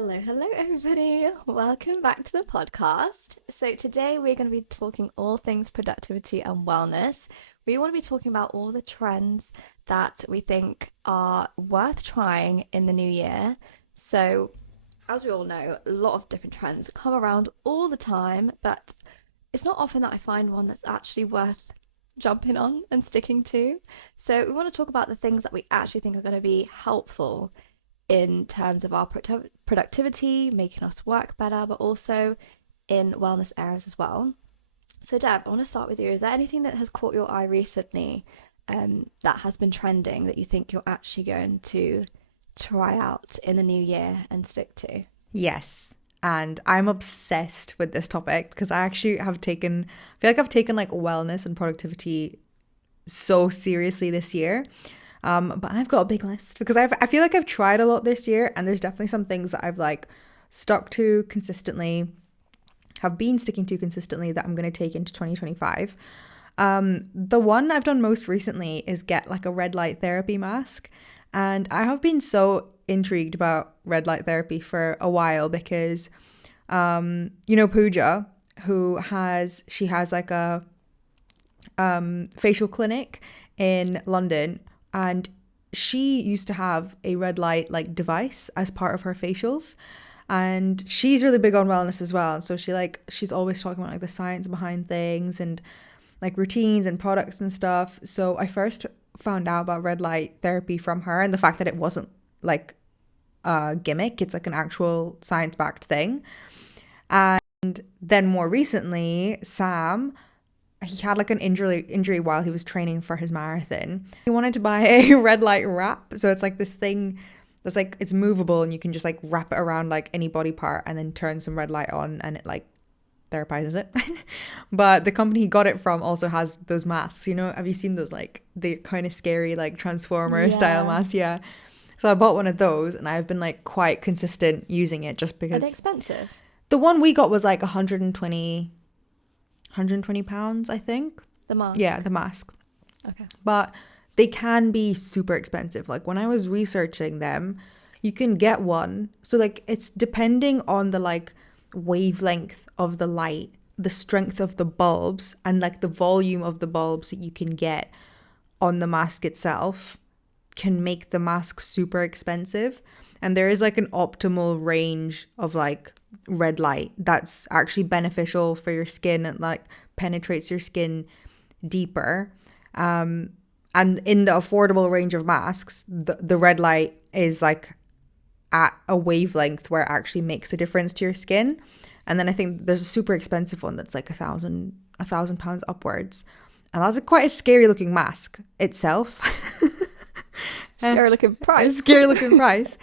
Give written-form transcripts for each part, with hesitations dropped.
Hello, everybody. Welcome back to the podcast. So, today we're going to be talking all things productivity and wellness. We want to be talking about all the trends that we think are worth trying in the new year. So, as we all know, a lot of different trends come around all the time, but it's not often that I find one that's actually worth jumping on and sticking to. So, we want to talk about the things that we actually think are going to be helpful in terms of our productivity, making us work better, but also in wellness areas as well. So, Deb, I want to start with you. Is there anything that has caught your eye recently that has been trending that you think you're actually going to try out in the new year and stick to? Yes. And I'm obsessed with this topic because I actually feel like I've taken like wellness and productivity so seriously this year. But I've got a big list because I feel like I've tried a lot this year, and there's definitely some things that I've like stuck to consistently, have been sticking to consistently that I'm going to take into 2025. The one I've done most recently is get like a red light therapy mask. And I have been so intrigued about red light therapy for a while because, Pooja, she has like a facial clinic in London, and she used to have a red light like device as part of her facials. And she's really big on wellness as well. So she's always talking about like the science behind things and like routines and products and stuff. So I first found out about red light therapy from her, and the fact that it wasn't like a gimmick, it's like an actual science-backed thing. And then more recently, Sam, he had like an injury while he was training for his marathon. He wanted to buy a red light wrap. So it's like this thing that's like, it's movable, and you can just like wrap it around like any body part and then turn some red light on, and it like therapizes it. But the company he got it from also has those masks, have you seen those, like the kind of scary like transformer style masks? Yeah. So I bought one of those, and I've been like quite consistent using it just Are they because expensive? the one we got was like 120 pounds, I think. The mask? Yeah, the mask. Okay. But they can be super expensive. Like when I was researching them, you can get one. So like it's depending on the like wavelength of the light, the strength of the bulbs, and like the volume of the bulbs that you can get on the mask itself can make the mask super expensive. And there is like an optimal range of like red light that's actually beneficial for your skin and like penetrates your skin deeper. And in the affordable range of masks, the red light is like at a wavelength where it actually makes a difference to your skin. And then I think there's a super expensive one that's like £1,000 upwards. And that's quite a scary looking mask itself. Scary looking price. Scary looking price.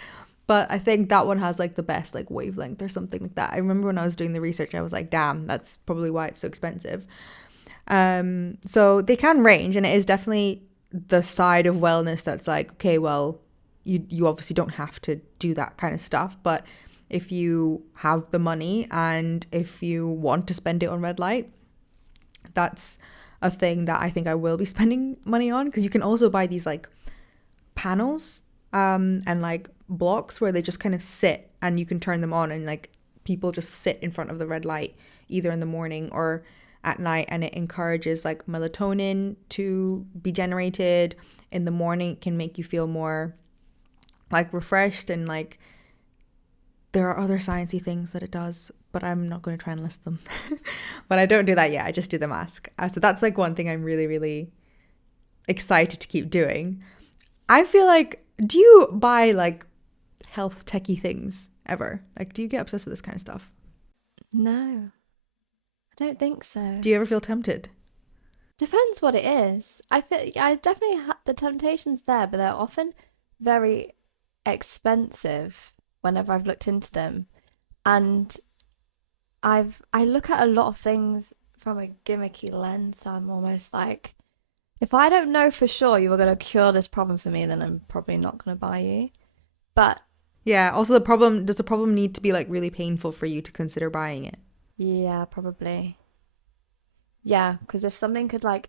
But I think that one has like the best like wavelength or something like that. I remember when I was doing the research, I was like, damn, that's probably why it's so expensive. So they can range, and it is definitely the side of wellness that's like, okay, well, you obviously don't have to do that kind of stuff. But if you have the money and if you want to spend it on red light, that's a thing that I think I will be spending money on, because you can also buy these like panels and like blocks where they just kind of sit, and you can turn them on, and like people just sit in front of the red light either in the morning or at night, and it encourages like melatonin to be generated in the morning. It can make you feel more like refreshed, and like there are other sciencey things that it does, but I'm not going to try and list them. But I don't do that yet. I just do the mask. So that's like one thing I'm really, really excited to keep doing. I feel like, do you buy like health techie things ever? Like, do you get obsessed with this kind of stuff? No, I don't think so. Do you ever feel tempted? Depends what it is. I feel I definitely the temptation's there, but they're often very expensive whenever I've looked into them. And I look at a lot of things from a gimmicky lens. So I'm almost like, if I don't know for sure you are going to cure this problem for me, then I'm probably not going to buy you. But yeah, also does the problem need to be like really painful for you to consider buying it? yeah, probably. Yeah, because if something could like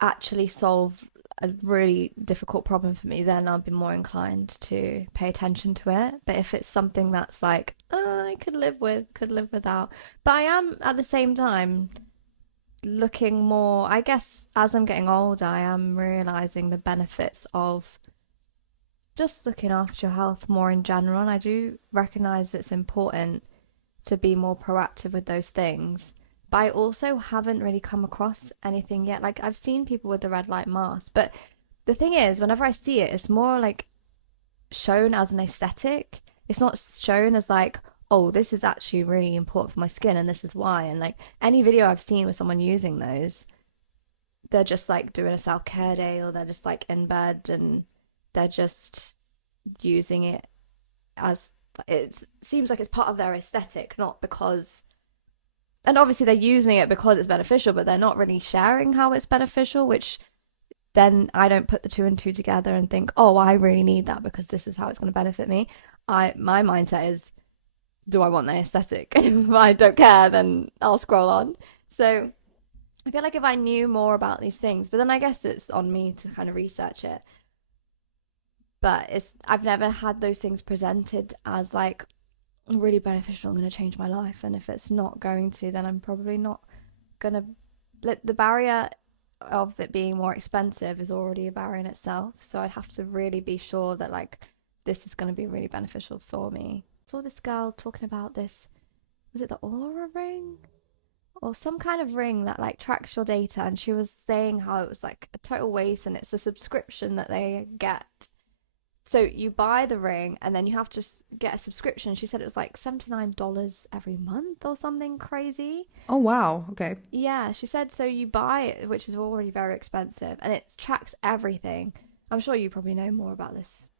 actually solve a really difficult problem for me, then I'll be more inclined to pay attention to it. But if it's something that's like, I could live with, could live without. But I am at the same time looking more, I guess, as I'm getting older, I am realizing the benefits of just looking after your health more in general. And I do recognize it's important to be more proactive with those things. But I also haven't really come across anything yet. Like, I've seen people with the red light mask, but the thing is, whenever I see it, it's more like shown as an aesthetic. It's not shown as like, oh, this is actually really important for my skin and this is why. And like any video I've seen with someone using those, they're just like doing a self-care day, or they're just like in bed and they're just using it as, it seems like it's part of their aesthetic, not because, and obviously they're using it because it's beneficial, but they're not really sharing how it's beneficial, which then I don't put the two and two together and think, oh, I really need that because this is how it's going to benefit me. My mindset is, do I want the aesthetic? If I don't care, then I'll scroll on. So I feel like if I knew more about these things, but then I guess it's on me to kind of research it. But I've never had those things presented as like really beneficial, I'm going to change my life. And if it's not going to, then I'm probably not going to. The barrier of it being more expensive is already a barrier in itself. So I'd have to really be sure that like this is going to be really beneficial for me. I saw this girl talking about this, was it the Aura ring? Or some kind of ring that like tracks your data, and she was saying how it was like a total waste and it's a subscription that they get. So you buy the ring and then you have to get a subscription. She said it was like $79 every month or something crazy. Oh, wow. Okay. Yeah, she said so you buy it, which is already very expensive, and it tracks everything. I'm sure you probably know more about this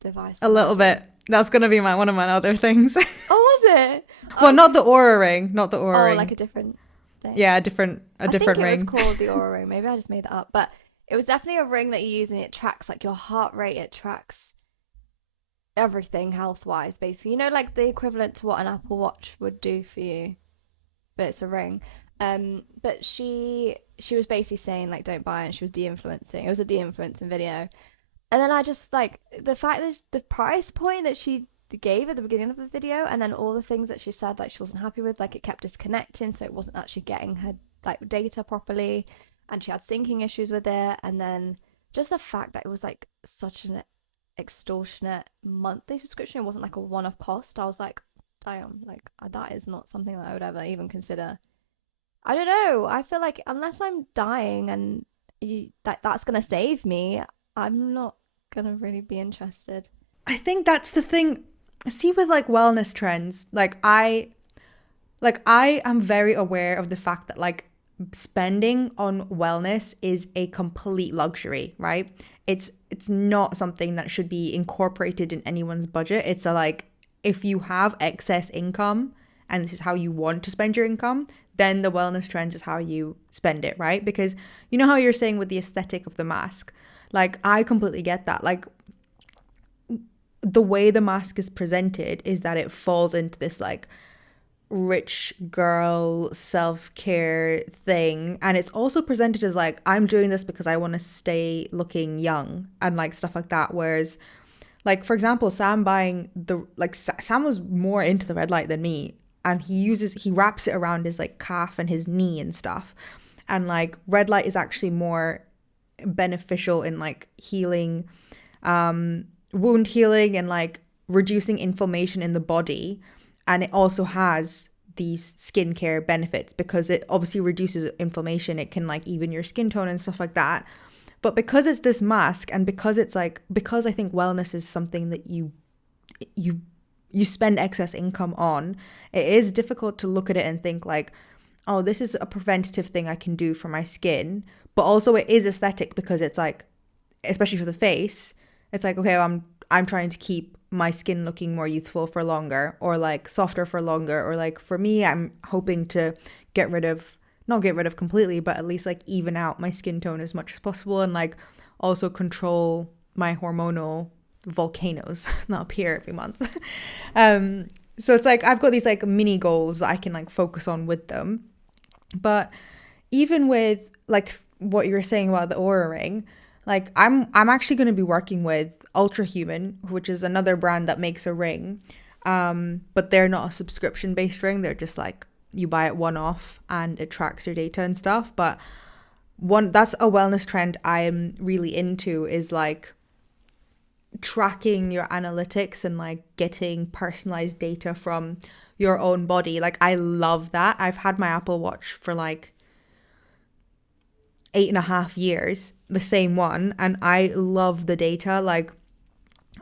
device. A little bit. That's going to be one of my other things. Oh, was it? Well, not the Aura ring. Not the Aura ring. Oh, like a different thing. Yeah, a different ring. I think it was called the Aura ring. Maybe I just made that up. But it was definitely a ring that you use, and it tracks like your heart rate. It tracks everything health-wise, basically. You know, like the equivalent to what an Apple Watch would do for you, but it's a ring. But she was basically saying like, don't buy it. And she was de-influencing. It was a de-influencing video. And then I just like the fact that the price point that she gave at the beginning of the video, and then all the things that she said like she wasn't happy with, like it kept disconnecting, so it wasn't actually getting her like data properly, and she had syncing issues with it. And then just the fact that it was like such an extortionate monthly subscription, it wasn't like a one-off cost. I was like, damn, like that is not something that I would ever even consider. I don't know, I feel like unless I'm dying and that's gonna save me, I'm not gonna really be interested. I think that's the thing. See, with like wellness trends, I am very aware of the fact that like spending on wellness is a complete luxury, right? It's not something that should be incorporated in anyone's budget. It's if you have excess income and this is how you want to spend your income, then the wellness trends is how you spend it, right? Because you know how you're saying with the aesthetic of the mask, like I completely get that. Like the way the mask is presented is that it falls into this like rich girl self-care thing, and it's also presented as like I'm doing this because I want to stay looking young and like stuff like that. Whereas like for example, Sam was more into the red light than me, and he wraps it around his like calf and his knee and stuff, and like red light is actually more beneficial in like healing, wound healing and like reducing inflammation in the body. And it also has these skincare benefits because it obviously reduces inflammation. It can like even your skin tone and stuff like that. But because it's this mask, and because I think wellness is something that you spend excess income on, it is difficult to look at it and think like, oh, this is a preventative thing I can do for my skin. But also it is aesthetic because it's like, especially for the face, it's like, okay, I'm trying to keep my skin looking more youthful for longer, or like softer for longer, or like for me, I'm hoping to not get rid of completely, but at least like even out my skin tone as much as possible, and like also control my hormonal volcanoes that appear every month. So it's like I've got these like mini goals that I can like focus on with them. But even with like what you were saying about the Aura ring, Like I'm actually going to be working with Ultra Human, which is another brand that makes a ring. But they're not a subscription based ring. They're just like you buy it one off and it tracks your data and stuff. But one that's a wellness trend I'm really into is like tracking your analytics and like getting personalized data from your own body. Like I love that. I've had my Apple Watch for like 8.5 years, the same one, and I love the data. Like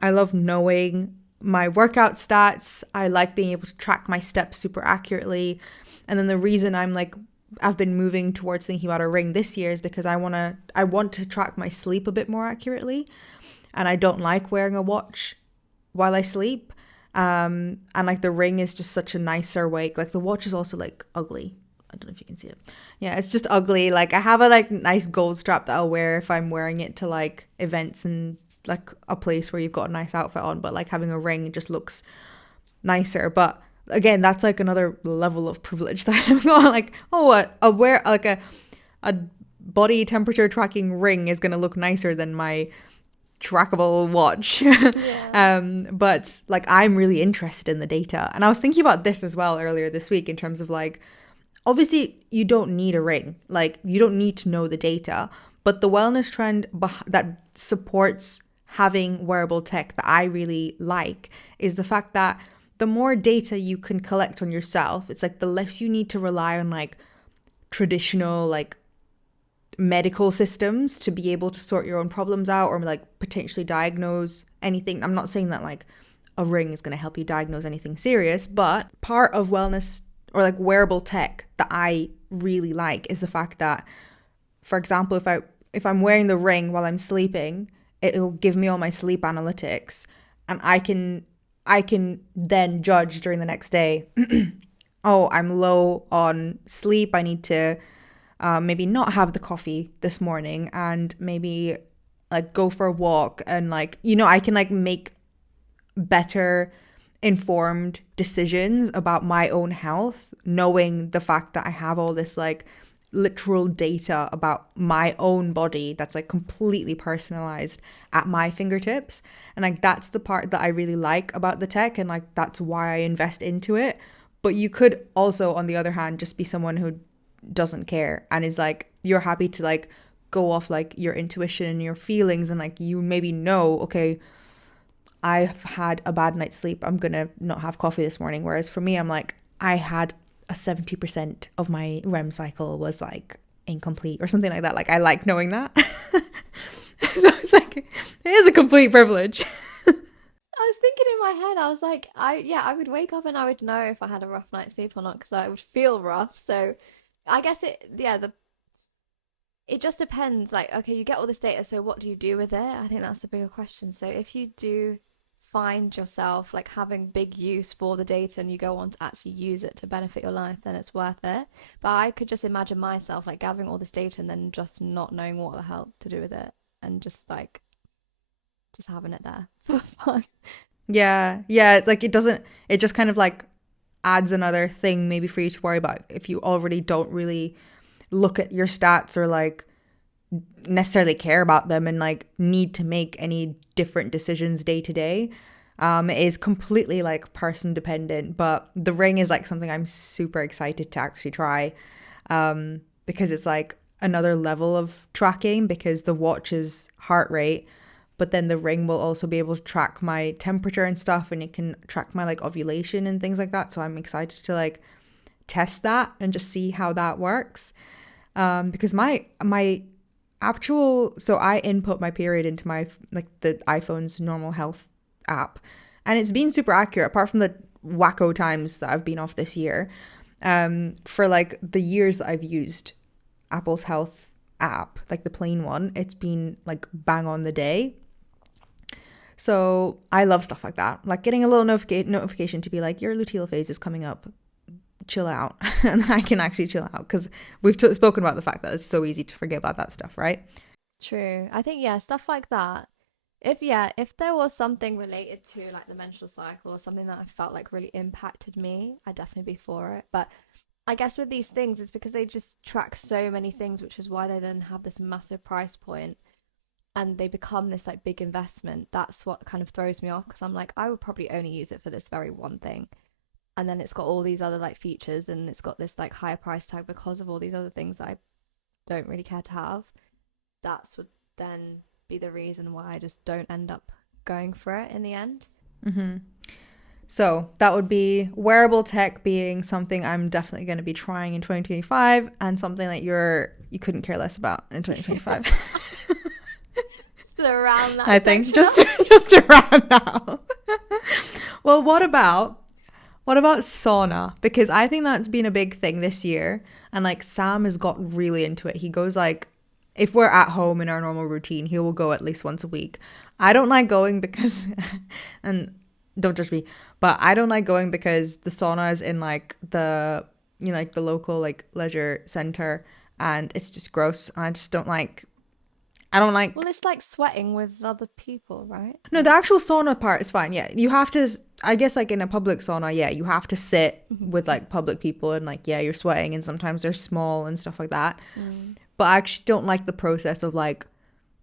I love knowing my workout stats. I like being able to track my steps super accurately. And then the reason I've been moving towards thinking about a ring this year is because I want to track my sleep a bit more accurately. And I don't like wearing a watch while I sleep. And like the ring is just such a nicer way. Like the watch is also like ugly. I don't know if you can see it. Yeah, it's just ugly. Like I have a like nice gold strap that I'll wear if I'm wearing it to like events and like a place where you've got a nice outfit on. But like having a ring, it just looks nicer. But again, that's like another level of privilege that I'm not like, oh, what a wear like a body temperature tracking ring is gonna look nicer than my trackable watch. Yeah. But like I'm really interested in the data, and I was thinking about this as well earlier this week in terms of like obviously you don't need a ring, like you don't need to know the data, but the wellness trend that supports having wearable tech that I really like is the fact that the more data you can collect on yourself, it's like the less you need to rely on like traditional like medical systems to be able to sort your own problems out or like potentially diagnose anything. I'm not saying that like a ring is going to help you diagnose anything serious, but part of wellness or like wearable tech that I really like is the fact that, for example, if I'm wearing the ring while I'm sleeping, it'll give me all my sleep analytics, and I can then judge during the next day. Oh, I'm low on sleep. I need to maybe not have the coffee this morning and maybe like go for a walk, and like I can like make better informed decisions about my own health, knowing the fact that I have all this like literal data about my own body that's like completely personalized at my fingertips. And like that's the part that I really like about the tech, and like that's why I invest into it. But you could also, on the other hand, just be someone who doesn't care and is like, you're happy to like go off like your intuition and your feelings, and like you maybe know, okay, I've had a bad night's sleep, I'm gonna not have coffee this morning. Whereas for me, I'm like, I had a 70% of my REM cycle was like incomplete or something like that. Like I like knowing that. So it's like it is a complete privilege. I was thinking in my head, I was like, I would wake up and I would know if I had a rough night's sleep or not because I would feel rough. So I guess it just depends. Like, okay, you get all this data, so what do you do with it? I think that's the bigger question. So if you do find yourself like having big use for the data and you go on to actually use it to benefit your life, then it's worth it. But I could just imagine myself like gathering all this data and then just not knowing what the hell to do with it and just having it there for fun. Yeah, like it just kind of like adds another thing maybe for you to worry about if you already don't really look at your stats or like necessarily care about them and like need to make any different decisions day to day. It is completely like person dependent, but the ring is like something I'm super excited to actually try, because it's like another level of tracking, because the watch is heart rate, but then the ring will also be able to track my temperature and stuff, and it can track my like ovulation and things like that. So I'm excited to like test that and just see how that works. Because my actual, so I input my period into my like the iPhone's normal health app, and it's been super accurate apart from the wacko times that I've been off this year. For like the years that I've used Apple's health app, like the plain one, it's been like bang on the day. So I love stuff like that, like getting a little notification to be like, your luteal phase is coming up, chill out. And I can actually chill out because we've spoken about the fact that it's so easy to forget about that stuff, right? True. I think, yeah, stuff like that. If there was something related to like the menstrual cycle or something that I felt like really impacted me, I'd definitely be for it. But I guess with these things, it's because they just track so many things, which is why they then have this massive price point. and they become this like big investment, that's what kind of throws me off, because I'm like, I would probably only use it for this very one thing. And then it's got all these other like features, and it's got this like higher price tag because of all these other things that I don't really care to have. That's would then be the reason why I just don't end up going for it in the end. Mm-hmm. So that would be wearable tech being something I'm definitely going to be trying in 2025, and something that you couldn't care less about in 2025. Just around that I think section. just around now. Well, what about sauna? Because I think that's been a big thing this year, and like Sam has got really into it. He goes like, if we're at home in our normal routine, he will go at least once a week. I don't like going because, and don't judge me, but I don't like going because the sauna is in like the, like the local like leisure center, and it's just gross. I just don't like. I don't like. Well, it's like sweating with other people, right? No, the actual sauna part is fine. Yeah, you have to. I guess like in a public sauna, yeah, you have to sit with like public people, and like yeah, you're sweating, and sometimes they're small and stuff like that. But I actually don't like the process of like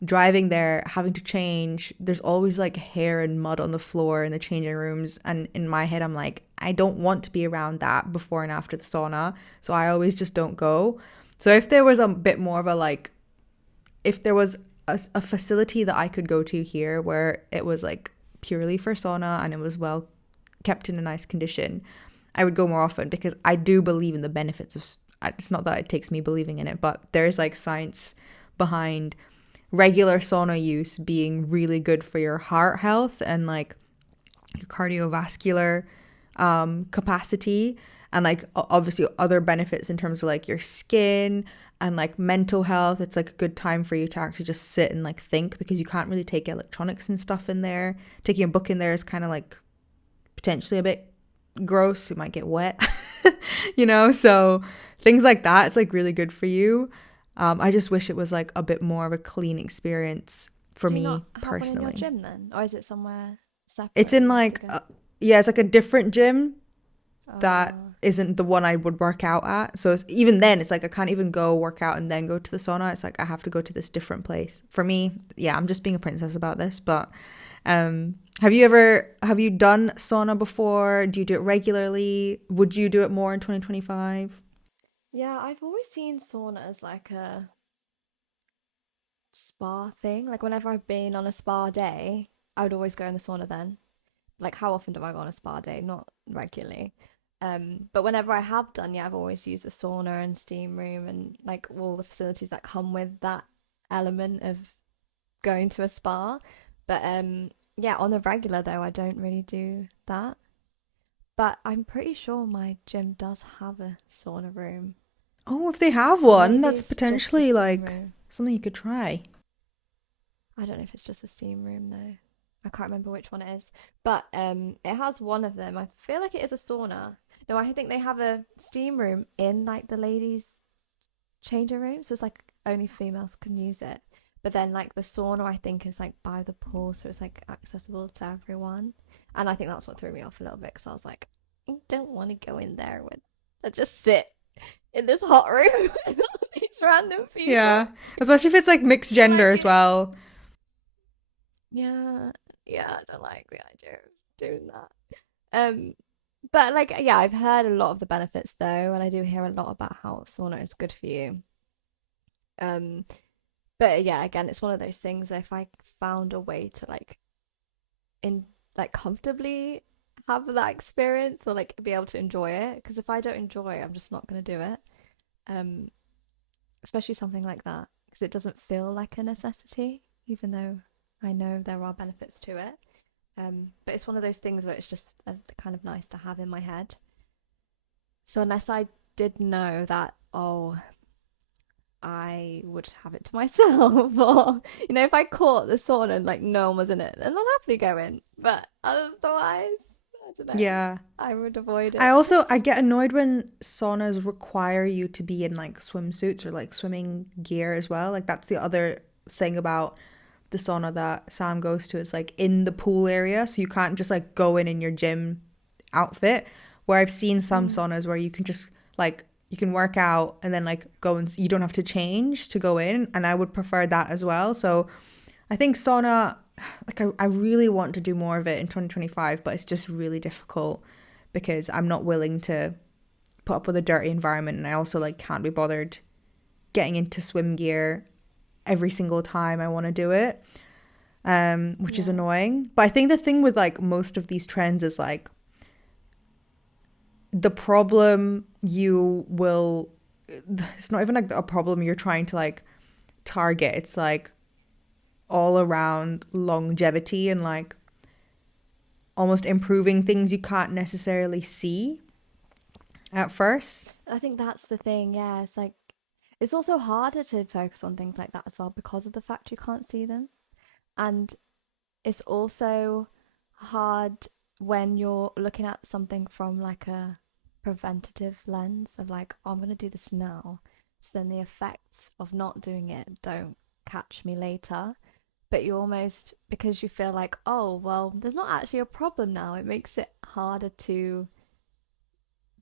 driving there, having to change. There's always like hair and mud on the floor in the changing rooms, and in my head, I'm like, I don't want to be around that before and after the sauna, so I always just don't go. So if there was a bit more of a like, if there was a facility that I could go to here where it was like purely for sauna and it was well kept in a nice condition, I would go more often, because I do believe in the benefits of, it's not that it takes me believing in it, but there's like science behind regular sauna use being really good for your heart health and like your cardiovascular capacity, and like obviously other benefits in terms of like your skin and like mental health. It's like a good time for you to actually just sit and like think, because you can't really take electronics and stuff in there. Taking a book in there is kind of like potentially a bit gross. It might get wet, so things like that, it's like really good for you. I just wish it was like a bit more of a clean experience for Do you me not have personally. one in your gym then, or is it somewhere separate? It's in like it's like a different gym that Oh. isn't the one I would work out at. So even then, it's like I can't even go work out and then go to the sauna. It's like I have to go to this different place. For me, yeah, I'm just being a princess about this. But have you done sauna before? Do you do it regularly? Would you do it more in 2025? Yeah, I've always seen sauna as like a spa thing. Like whenever I've been on a spa day, I would always go in the sauna then. Like how often do I go on a spa day? Not regularly. But whenever I have done, yeah, I've always used a sauna and steam room and like all the facilities that come with that element of going to a spa. But yeah, on the regular though, I don't really do that. But I'm pretty sure my gym does have a sauna room. Oh, if they have Or one, maybe that's it's just a potentially steam like room. something you could try. I don't know if it's just a steam room though. I can't remember which one it is. But it has one of them. I feel like it is a sauna. No, I think they have a steam room in like the ladies' changing room. So it's like only females can use it. But then like the sauna I think is like by the pool, so it's like accessible to everyone. And I think that's what threw me off a little bit, because I was like, I don't want to go in there with I just sit in this hot room with all these random people. Yeah, especially if it's like mixed gender as well. Yeah, yeah, I don't like the idea of doing that. But like, yeah, I've heard a lot of the benefits though, and I do hear a lot about how sauna is good for you. Um, but yeah, again, it's one of those things. If I found a way to like in like comfortably have that experience or like be able to enjoy it, because if I don't enjoy it, I'm just not gonna do it. Um, Especially something like that, because it doesn't feel like a necessity, even though I know there are benefits to it. But it's one of those things where it's just kind of nice to have in my head. So unless I did know that, oh, I would have it to myself, or if I caught the sauna and like no one was in it, then I'll happily go in. But otherwise, I don't know. Yeah. I would avoid it. I get annoyed when saunas require you to be in like swimsuits or like swimming gear as well. Like that's the other thing about the sauna that Sam goes to, is like in the pool area, so you can't just like go in your gym outfit. Where I've seen some saunas where you can just like you can work out and then like go, and you don't have to change to go in, and I would prefer that as well. So I think sauna, like I really want to do more of it in 2025, but it's just really difficult because I'm not willing to put up with a dirty environment, and I also like can't be bothered getting into swim gear every single time I want to do it, which is Yeah. annoying. But I think the thing with like most of these trends is like the problem you will, it's not even like a problem you're trying to like target. It's like all around longevity and like almost improving things you can't necessarily see at first. I think that's the thing. Yeah, it's like it's also harder to focus on things like that as well because of the fact you can't see them. And it's also hard when you're looking at something from like a preventative lens of like, oh, I'm going to do this now. So then the effects of not doing it don't catch me later. But you almost, because you feel like, oh, well, there's not actually a problem now, it makes it harder to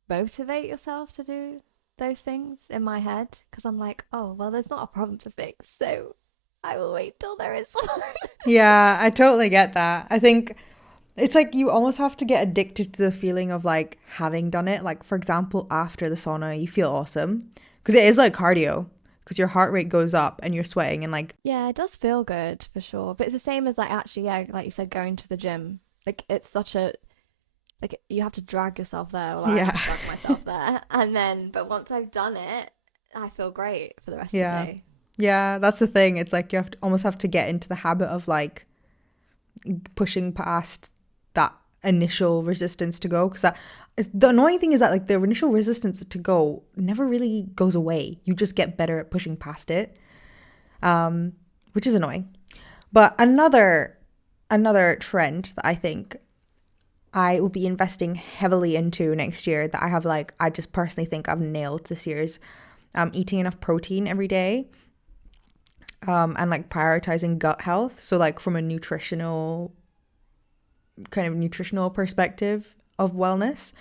motivate yourself to do those things in my head. Because I'm like, oh, well, there's not a problem to fix. So I will wait till there is one. Yeah, I totally get that. I think it's like you almost have to get addicted to the feeling of like having done it. Like, for example, after the sauna, you feel awesome because it is like cardio because your heart rate goes up and you're sweating and like, Yeah, it does feel good for sure. But it's the same as like actually, yeah, like you said, going to the gym. Like it's such a like you have to drag yourself there, or like, I have yeah, to drag myself there. And then but once I've done it, I feel great for the rest of the yeah, day. yeah. That's the thing. It's like you have to almost have to get into the habit of like pushing past that initial resistance to go because the annoying thing is that like the initial resistance to go never really goes away. You just get better at pushing past it, which is annoying. But another trend that I think I will be investing heavily into next year that I have like I just personally think I've nailed this year is eating enough protein every day, and like prioritizing gut health. So like from a nutritional perspective of wellness.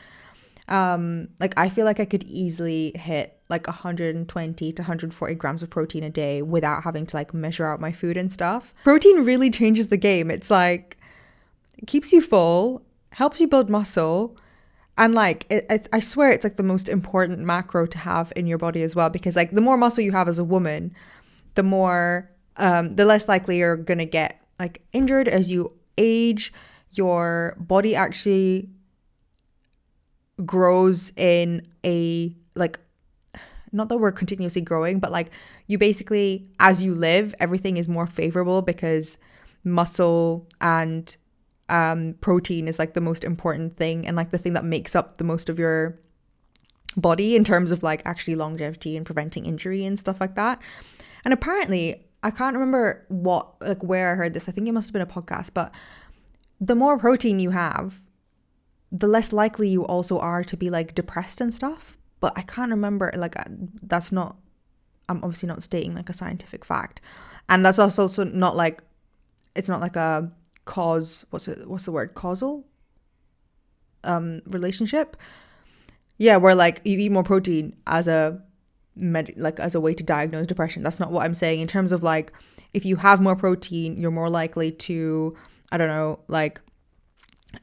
Like I feel like I could easily hit like 120 to 140 grams of protein a day without having to like measure out my food and stuff. Protein really changes the game. It's like it keeps you full, helps you build muscle, and like I swear it's like the most important macro to have in your body as well because like the more muscle you have as a woman, the more the less likely you're gonna get like injured as you age. Your body actually grows in a like, not that we're continuously growing, but like you basically as you live everything is more favorable because muscle and protein is like the most important thing and like the thing that makes up the most of your body in terms of like actually longevity and preventing injury and stuff like that. And apparently I can't remember what like where I heard this. I think it must have been a podcast, but the more protein you have, the less likely you also are to be like depressed and stuff. But I can't remember, like, that's not, I'm obviously not stating like a scientific fact. And that's also not like, it's not like a cause, what's the word? Causal relationship. Yeah, where like you eat more protein as a as a way to diagnose depression. That's not what I'm saying. In terms of like, if you have more protein, you're more likely to, I don't know, like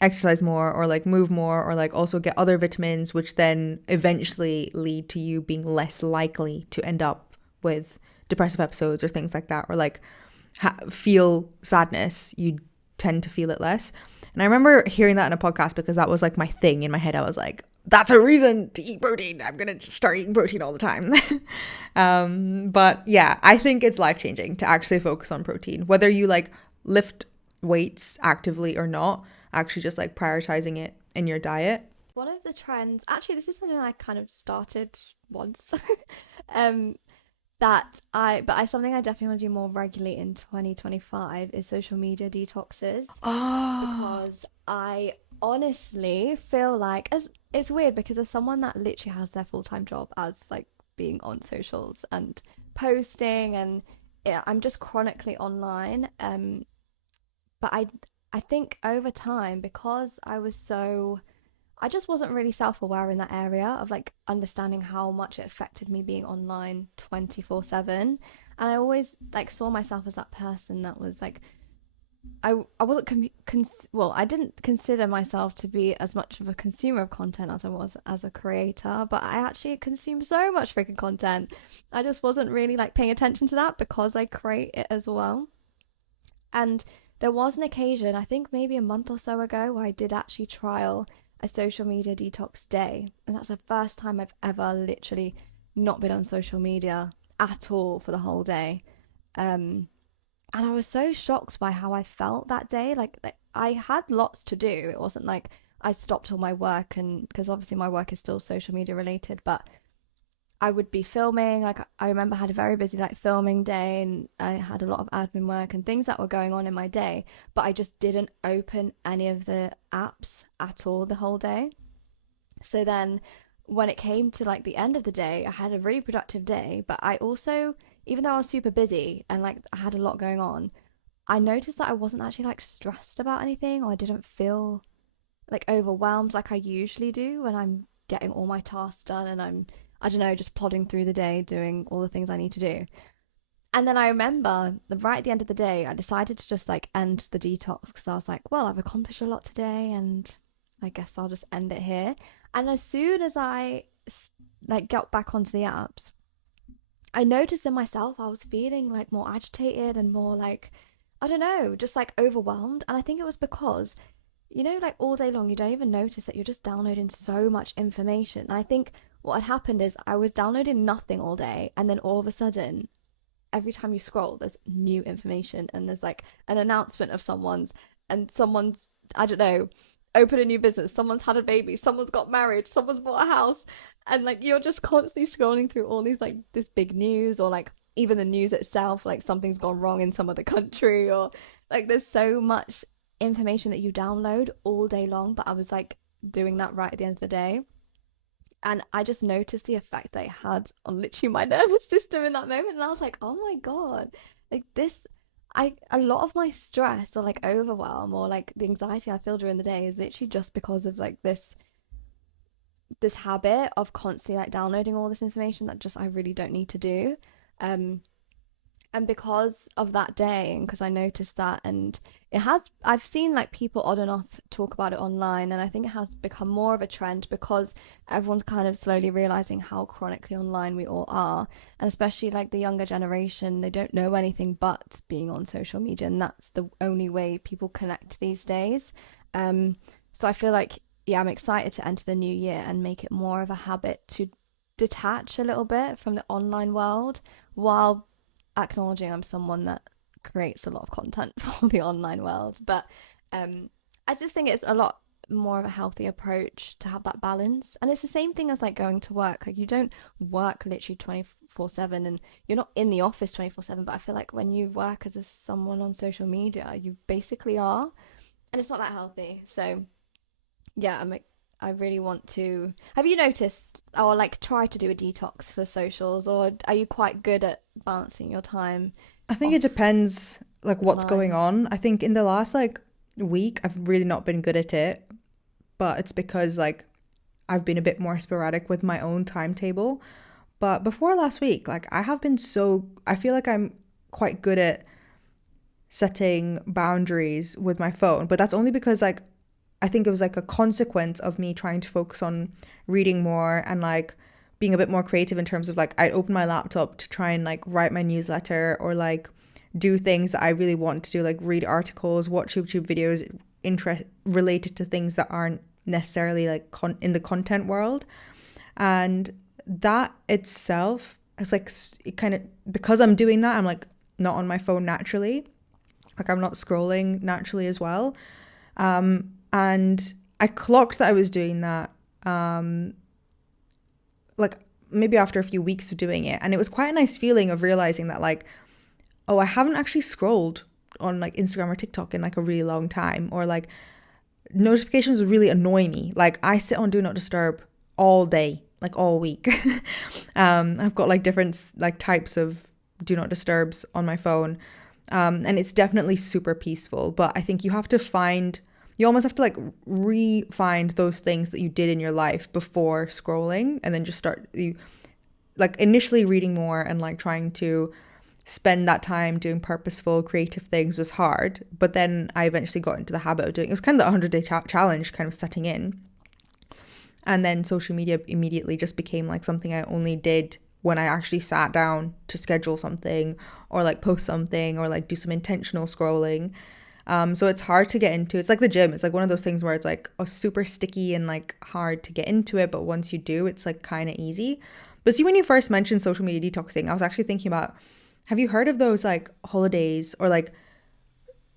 exercise more or like move more or like also get other vitamins, which then eventually lead to you being less likely to end up with depressive episodes or things like that, or like feel sadness. You tend to feel it less. And I remember hearing that in a podcast because that was like my thing in my head. I was like, that's a reason to eat protein. I'm going to just start eating protein all the time. But yeah, I think it's life-changing to actually focus on protein, whether you like lift weights actively or not, actually just like prioritizing it in your diet. One of the trends, actually, this is something I kind of started once. um, but I something I definitely want to do more regularly in 2025 is social media detoxes Oh, because I honestly feel like as it's weird because as someone that literally has their full-time job as like being on socials and posting and yeah, I'm just chronically online. But I think over time because I just wasn't really self-aware in that area of like understanding how much it affected me being online 24/7. And I always like saw myself as that person that was like, I wasn't well, I didn't consider myself to be as much of a consumer of content as I was as a creator, but I actually consume so much freaking content. I just wasn't really like paying attention to that because I create it as well. And there was an occasion, I think maybe a month or so ago, where I did actually trial a social media detox day. And that's the first time I've ever literally not been on social media at all for the whole day. And I was so shocked by how I felt that day. Like I had lots to do. It wasn't like I stopped all my work, and because obviously my work is still social media related, but I would be filming. Like I remember I had a very busy like filming day, and I had a lot of admin work and things that were going on in my day, but I just didn't open any of the apps at all the whole day. So then when it came to like the end of the day, I had a really productive day, but I also, even though I was super busy and like I had a lot going on, I noticed that I wasn't actually like stressed about anything, or I didn't feel like overwhelmed like I usually do when I'm getting all my tasks done and I'm, I don't know, just plodding through the day doing all the things I need to do. And then I remember right at the end of the day, I decided to just like end the detox because I was like, well, I've accomplished a lot today and I guess I'll just end it here. And as soon as I like got back onto the apps, I noticed in myself I was feeling like more agitated and more like, I don't know, just like overwhelmed. And I think it was because, you know, like all day long, you don't even notice that you're just downloading so much information. And I think what had happened is I was downloading nothing all day, and then all of a sudden, every time you scroll, there's new information, and there's like an announcement of someone's, I don't know, opened a new business, someone's had a baby, someone's got married, someone's bought a house, and like you're just constantly scrolling through all these like this big news, or like even the news itself, like something's gone wrong in some other country, or like there's so much information that you download all day long. But I was like doing that right at the end of the day, and I just noticed the effect that it had on literally my nervous system in that moment. And I was like, oh my God, like this, a lot of my stress or like overwhelm or like the anxiety I feel during the day is literally just because of like this habit of constantly like downloading all this information that just I really don't need to do. Um, and because of that day, and because I noticed that, and I've seen like people on and off talk about it online, and I think it has become more of a trend because everyone's kind of slowly realizing how chronically online we all are, and especially like the younger generation, they don't know anything but being on social media, and that's the only way people connect these days. So I feel like, yeah, I'm excited to enter the new year and make it more of a habit to detach a little bit from the online world, while acknowledging I'm someone that creates a lot of content for the online world. But I just think it's a lot more of a healthy approach to have that balance. And it's the same thing as like going to work. Like you don't work literally 24/7, and you're not in the office 24/7. But I feel like when you work as someone on social media, you basically are. And it's not that healthy. So yeah, I really want to. Have you noticed or like try to do a detox for socials, or are you quite good at balancing your time I think it depends like what's going offline? on. I think in the last like week I've really not been good at it, but it's because like I've been a bit more sporadic with my own timetable. But before last week, like I feel like I'm quite good at setting boundaries with my phone, but that's only because like I think it was like a consequence of me trying to focus on reading more and like being a bit more creative in terms of like I'd open my laptop to try and like write my newsletter or like do things that I really want to do, like read articles, watch YouTube videos interest related to things that aren't necessarily like in the content world. And that itself is like it kind of, because I'm doing that, I'm like not on my phone naturally, like I'm not scrolling naturally as well. And I clocked that I was doing that like maybe after a few weeks of doing it, and it was quite a nice feeling of realizing that like, oh, I haven't actually scrolled on like Instagram or TikTok in like a really long time, or like notifications really annoy me. Like I sit on do not disturb all day, like all week. I've got like different like types of do not disturbs on my phone, and it's definitely super peaceful. But I think you almost have to like re-find those things that you did in your life before scrolling, and then just start you like initially reading more and like trying to spend that time doing purposeful creative things was hard. But then I eventually got into the habit of doing it. It was kind of the 100-day challenge kind of setting in. And then social media immediately just became like something I only did when I actually sat down to schedule something or like post something or like do some intentional scrolling. So it's hard to get into. It's like the gym. It's like one of those things where it's like super sticky and like hard to get into it. But once you do, it's like kind of easy. But see, when you first mentioned social media detoxing, I was actually thinking about, have you heard of those like holidays or like,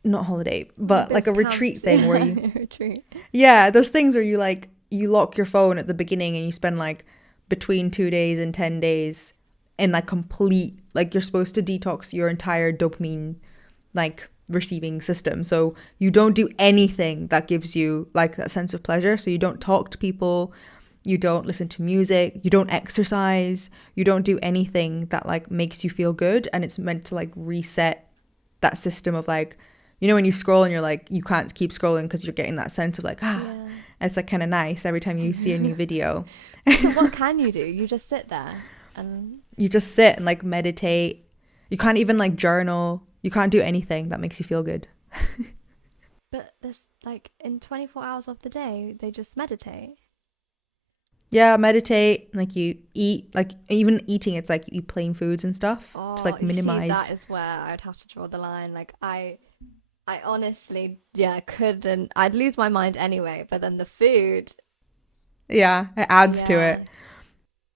not holiday, but Those like a camps, retreat thing where you, retreat. yeah, those things where you like, you lock your phone at the beginning and you spend like between 2 days and 10 days in like complete, like you're supposed to detox your entire dopamine like receiving system. So you don't do anything that gives you like that sense of pleasure. So you don't talk to people, you don't listen to music, you don't exercise, you don't do anything that like makes you feel good. And it's meant to like reset that system of like, you know, when you scroll and you're like, you can't keep scrolling because you're getting that sense of like, Yeah. it's like kind of nice every time you see a new video. So what can you do? You just sit there and You just sit and like meditate. You can't even like journal. You can't do anything that makes you feel good. but this like in 24 hours of the day they just meditate. Yeah, meditate. Like you eat, like even eating, it's like you eat plain foods and stuff to like You see, minimize. that is where I'd have to draw the line. Like I honestly, yeah, couldn't. I'd lose my mind anyway. But then the food, Yeah, it adds to yeah, it.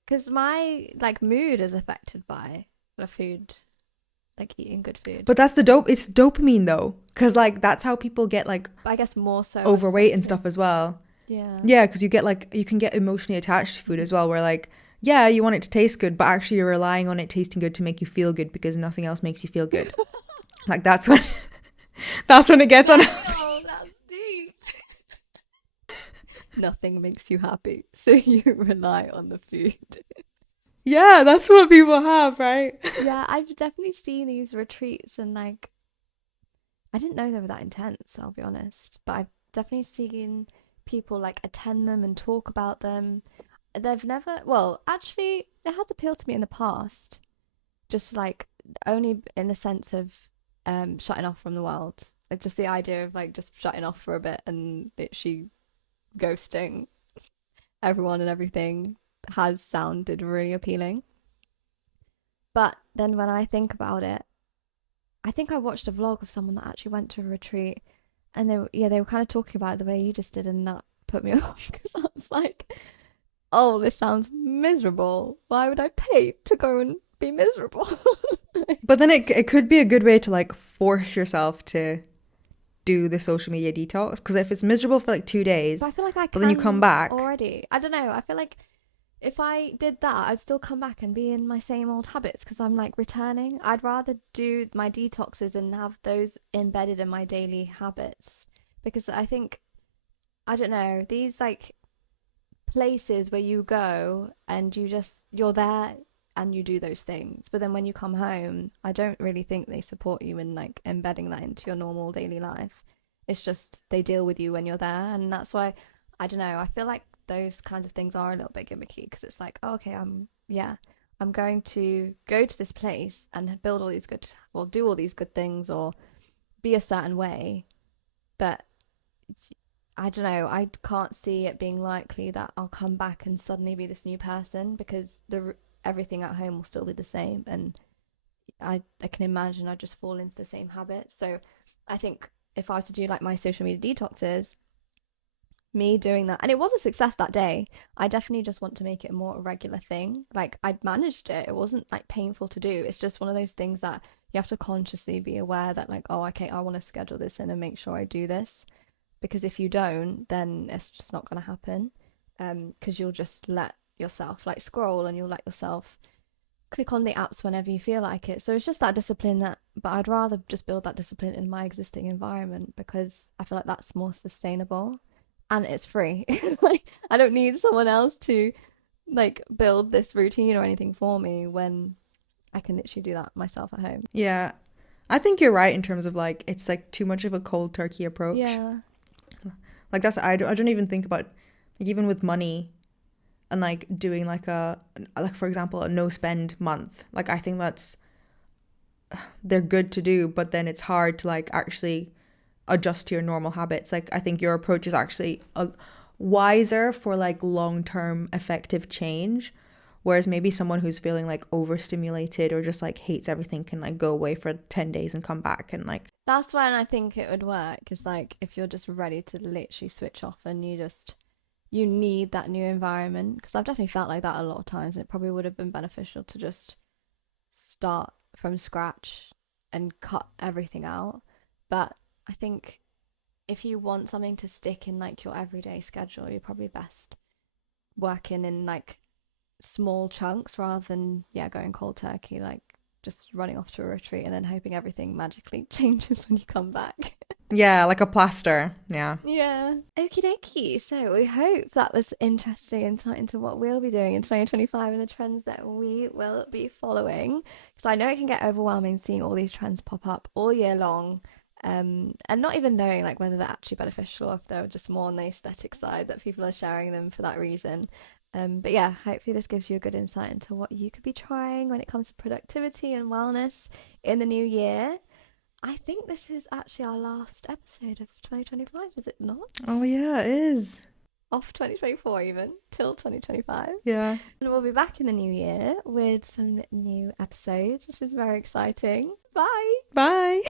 because my like mood is affected by the food, like eating good food. But that's it's dopamine though. Because like that's how people get like But I guess more so overweight and affected. stuff as well. Yeah. Yeah, because you get like, you can get emotionally attached to food as well, where like, yeah, you want it to taste good, but actually you're relying on it tasting good to make you feel good because nothing else makes you feel good. Like that's when that's when it gets on. Oh, that's deep. Nothing makes you happy, so you rely on the food. Yeah, that's what people have, right? Yeah, I've definitely seen these retreats and like I didn't know they were that intense, I'll be honest. But I've definitely seen people like attend them and talk about them. They've never, well, actually, it has appealed to me in the past, just like only in the sense of shutting off from the world. Like just the idea of like just shutting off for a bit and literally ghosting everyone and everything has sounded really appealing. But then when I think about it, I think I watched a vlog of someone that actually went to a retreat and they were kind of talking about it the way you just did, and that put me off because I was like, oh, this sounds miserable. Why would I pay to go and be miserable? But then it could be a good way to like force yourself to do the social media detox, because if it's miserable for like 2 days, But I feel like I but then you come back. already. I don't know. I feel like if I did that, I'd still come back and be in my same old habits because I'm like returning. I'd rather do my detoxes and have those embedded in my daily habits because I think, I don't know, these like places where you go and you're there and you do those things. But then when you come home, I don't really think they support you in like embedding that into your normal daily life. It's just they deal with you when you're there. And that's why, I don't know, I feel like those kinds of things are a little bit gimmicky because it's like, oh, okay, I'm going to go to this place and build all these good, well, do all these good things or be a certain way. But I don't know, I can't see it being likely that I'll come back and suddenly be this new person because everything at home will still be the same. And I can imagine I just fall into the same habits. So I think if I was to do like my social media detoxes, me doing that, and it was a success that day, I definitely just want to make it more a regular thing. Like I managed it. It wasn't like painful to do. It's just one of those things that you have to consciously be aware that like, oh, okay, I want to schedule this in and make sure I do this. Because if you don't, then it's just not going to happen. Because you'll just let yourself like scroll and you'll let yourself click on the apps whenever you feel like it. So it's just that discipline but I'd rather just build that discipline in my existing environment because I feel like that's more sustainable and it's free. Like I don't need someone else to like build this routine or anything for me when I can literally do that myself at home. Yeah, I think you're right in terms of like, it's like too much of a cold turkey approach. Yeah. Like that's, I don't even think about, like even with money and like doing like for example, a no spend month. Like I think that's they're good to do, but then it's hard to like actually adjust to your normal habits. Like I think your approach is actually wiser for like long-term effective change, whereas maybe someone who's feeling like overstimulated or just like hates everything can like go away for 10 days and come back and like That's when I think it would work, is like if you're just ready to literally switch off and you need that new environment. Because I've definitely felt like that a lot of times, and it probably would have been beneficial to just start from scratch and cut everything out. But I think if you want something to stick in like your everyday schedule, you're probably best working in like small chunks rather than going cold turkey, like just running off to a retreat and then hoping everything magically changes when you come back. yeah, like a plaster. Yeah. Yeah. Okie dokie. So we hope that was interesting insight into what we'll be doing in 2025 and the trends that we will be following. Because I know it can get overwhelming seeing all these trends pop up all year long. And not even knowing like whether they're actually beneficial or if they're just more on the aesthetic side that people are sharing them for that reason. But yeah, hopefully this gives you a good insight into what you could be trying when it comes to productivity and wellness in the new year. I think this is actually our last episode of 2025, is it not? Oh yeah, it is. Off 2024 even, till 2025. Yeah. And we'll be back in the new year with some new episodes, which is very exciting. Bye! Bye.